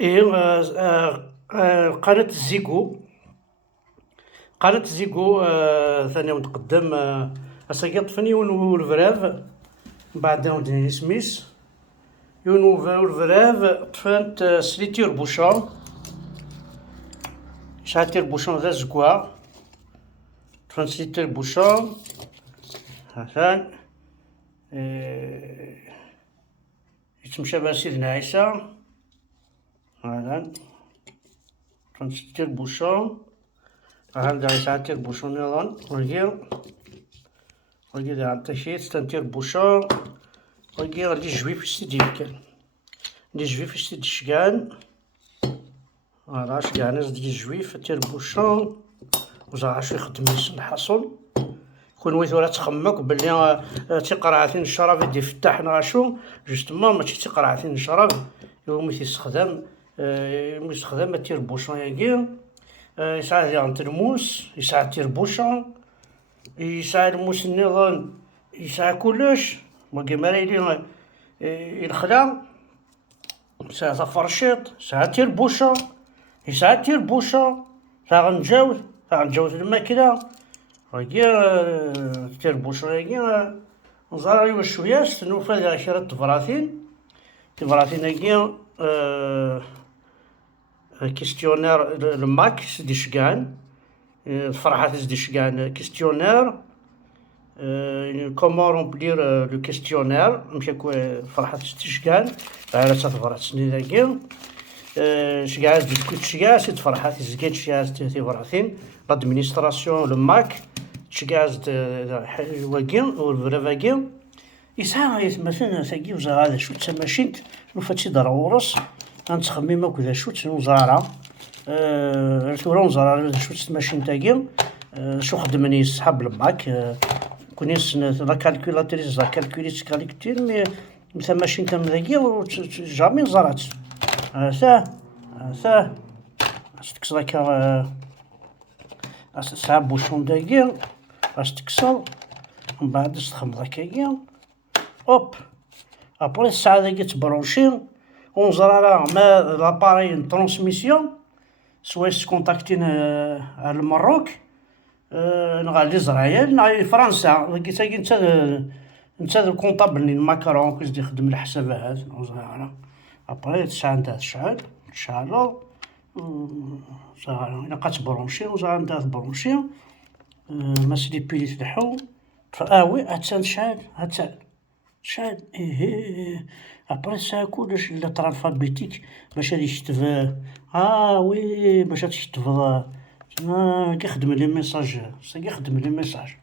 إيه قناة الزيكو. قناة الزيكو ثاني متقدم أساكي طفني والفراف من بعد ودني سميس والفراف طفنت سليتير بوشون شاتير بوشون ذا زكوا طفنت سليتير بوشون هاثان يتمشى بها سيدنا عيسى هذا طفنت سليتير بوشون هذا يسعتير بوشون نظن ولقي عطيشيت ستنتير بوشون ولقي غادي جويف ستي كان دي جويف ستي الشكان فوالا شكان دي جويف تير بوشون وزا عاشو يخدم الحصول كون ويث ولا تخمك بلي تيقرعثين الشراب يدي يفتح نغاشو جوستومون ماشي تيقرعثين الشراب يوم يستخدم تير بوشون ياكي يسعى ديال ترموس يسعى تير بوشون يسعى الموس النظام يسعى كلش باقي ما يلي الخلا يسعى فرشيط يسعى تير بوشون يسعى تير بوشون غنجاوز الماكلة هاكي تير بوشون هاكي نزرع يوا شوية ستنوفا ديال عشرة تفراثين هاكي كيستيونير الماك سدي شكان فرحات سدي شكان كيستيونير كومون رومبلير لو كيستيونير مشى فرحات سدي شكان على تفرات سنين هاكي شكاع ديسكوت شكاع سيد فرحات زكيت شكاع تي فراثين لادمينستراسيون لو ماك شكاع واكي والفرافاكي يسعى يتمثل ثاكي وزارة شو تماشينت وفاتشي ضرورس غنتخمم هاك ذا شوت وزارة ثورا وزارة شو تماشينت هاكي شو خدمني صحاب الماك كونيس لا كالكولاتريس لا كالكوليت كالكتير مي تماشينت ذاكي جامي زرات هذا تكسر هكا تسعى بوشون داكي تكسر من بعد تخمض هكايا اوب ابري الساعة داكي تبرونشي ونزرع ما لاباري ترونسميسيون سوا كونتاكتين على المروك نغال ليزرايل نغال فرنسا لقيت هاكي نتا الكونطابل ماكرون كيزيد يخدم الحسابات نزرع ابري تسعى نتا تشعلو إلا بقات تبرونشي وزرع نتا تبرونشي ماسلي بيلي تلحو وي هاتسان شحال ابري سا كلش لا ترى الفابيتيك باش هادي يكتب وي باش تكتب كيخدم لي ميساج كيخدم لي ميساج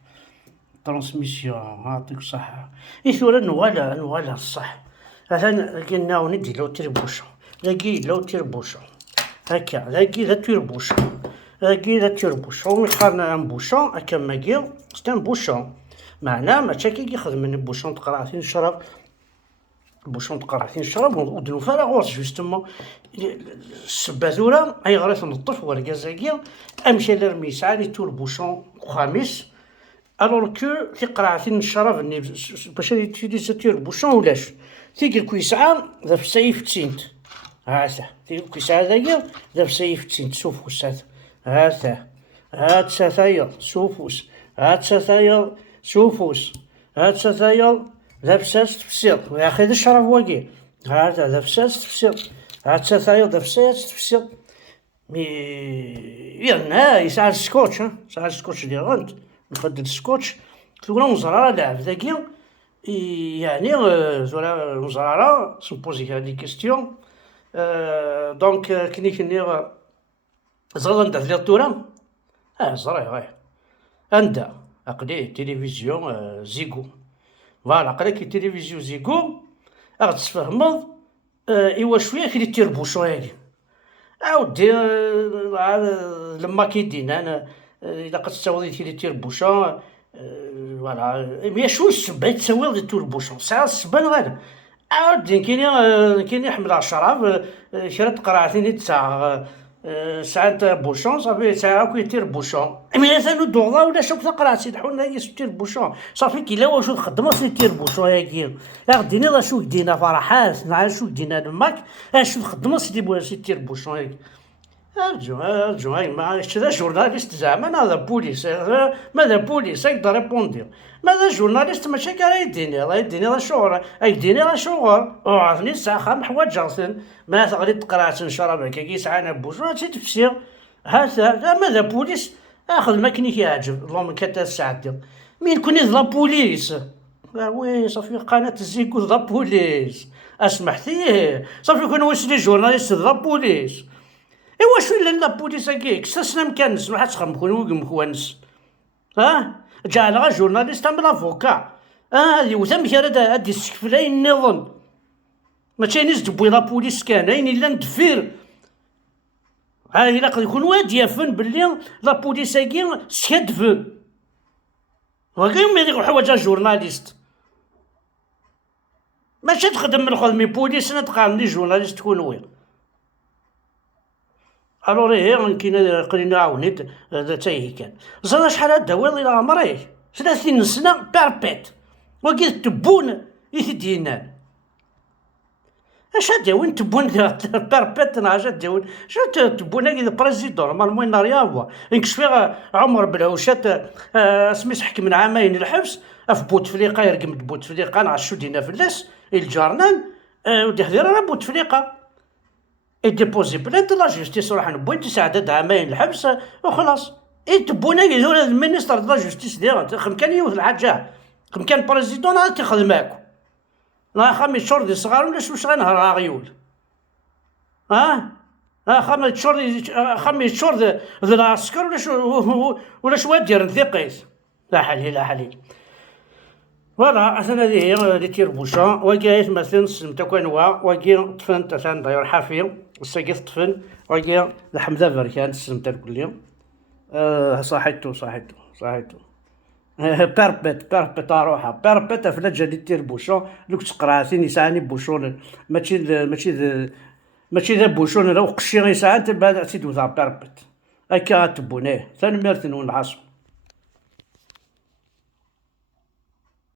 ترانسميسيون يعطيك الصحة ثورا نوال الصح مثلا كنا وندي لو تيربوشون لو تيربوشون هكا لا تيربوشون لا تيربوشون ويقارنا ان بوشون هكا ماكي ستان بوشون معناه ماشي كي يخدم من بوشون تقرعتين الشراب بوشون تقرعتين الشراب ودنو فارغ غورس جوستومون السبازوره اي غريت نطف وركازاكيا امشي لرمي يسعى تور بوشون خامس الوغ كو تقرعتين الشراب باش يوتيليزاتور بوشون ولاش تيجي الكويسعة ذا في سيف تسينت هذا تيجي الكويسعة ذاكيا ذا في سيف تسينت سوفوس هذا ثايا سوفوس ثايا سوفوس ثايا ذا بساس تفسير يا أخي ذا الشراب واقي هذا ذا بساس تفسير ثايا ذا بساس تفسير مي يرنا يسعى السكوتش يسعى السكوتش ديال غنت نفضل السكوتش ثورا نزرع لعب ذاكيا يعني زولا مزرعة سنبوزي هاد لي كيستيون دونك كني زغل ندير لي الطورة زرعي غاية عندها عقلي تيليفزيون زيكو فوالا عقلي تيليفزيون زيكو غاد تفهمض إوا شوية كي تير بوشون هادي أودي لما كيدين أنا إلا قد تساوي كي تير بوشون فوالا مي شوي السبة يتساوي دي تور بوشون ساعة السبة غادا عاود كاين يحمل على الشراب شرا تقرعتيني تاع ساعات بوشون صافي ساعة كي يتير بوشون مي ثانو دوغلا ولا شوف تقرا سيدي حنا يستير بوشون صافي كي لا واش تخدم اصلا يتير بوشون ياكي غدينا لا شو دينا فرحات نعرف شو دينا الماك شو تخدم سيدي يتير بوشون ياكي ارجو هاي ما هذا جورناليست زعما هذا بوليس ماذا بوليس يقدر ريبوندي ماذا جورناليست ماشي كان يديني الله يديني لا شغل يديني لا شغل وعرفني الساعه خام حوايج اصلا ما تغري تقرا نشرب كي ساعه بوش هادشي تفسير هذا ماذا بوليس اخذ ما كني يعجب اللهم كتا الساعه مين كوني لا بوليس وي صافي قناه الزيكو لا بوليس اسمح فيه صافي كون واش لي جورناليست لا بوليس ايوا شو الا لا بوليس هكاك كسسنا مكانس ما حدش خمكون مكوانس جعل غا جورناليست من افوكا هذه وثم كان هادي السكفلاين النظام ما تشينيش تبوي لا بوليس كان اين الا ندفير الا قد يكون واد يفن باللي لا بوليس هاكي سكدفن وكاين هذيك الحوايج جورناليست ماشي تخدم من خدمي بوليس انا تقارني جورناليست تكون وين الوغ هي كاين قلنا عاونيت هذا حتى هي كان زرنا شحال هدا وين الى عمري 30 سنه بيربيت وكي تبون يثدينا اش داون تبون بيربيت نعاش داون شو تبون كي بريزيدون نورمالمون ناريافوا انكش فيها عمر بالعوشات سميت حكم من عامين الحبس في بوتفليقه يرقم بوتفليقه نعرف شو دينا فلاس الجارنان ودي حذيره راه بوتفليقه يديبوزي بلانت لا جوستيس راح نبوي تساعد عامين الحبس وخلاص تبونا يزول المينيستر د لا جوستيس ديالو خم كان يوث الحاجه خم كان بريزيدون راه تخدماكو لا خامي شردي صغار ولا شو غنهار غيول خامي شرد ذا العسكر ولا شو دير ثقيس لا حليل فوالا اثنا هذه هي اللي تير بوشون وكايت مثلا سمتا كانوا وكي طفن تاع داير حافي الساقي طفن وكي الحمزه بركان سمتا كل يوم صحيتو بيربيت روحها بيربيت فلا جالي تير بوشون دوك تقراثين يسعني بوشون ماشي ذا بوشون راه قشي غيساعد بعد سيدو ذا بيربيت هكا تبونيه ثاني ميرتن ونعصو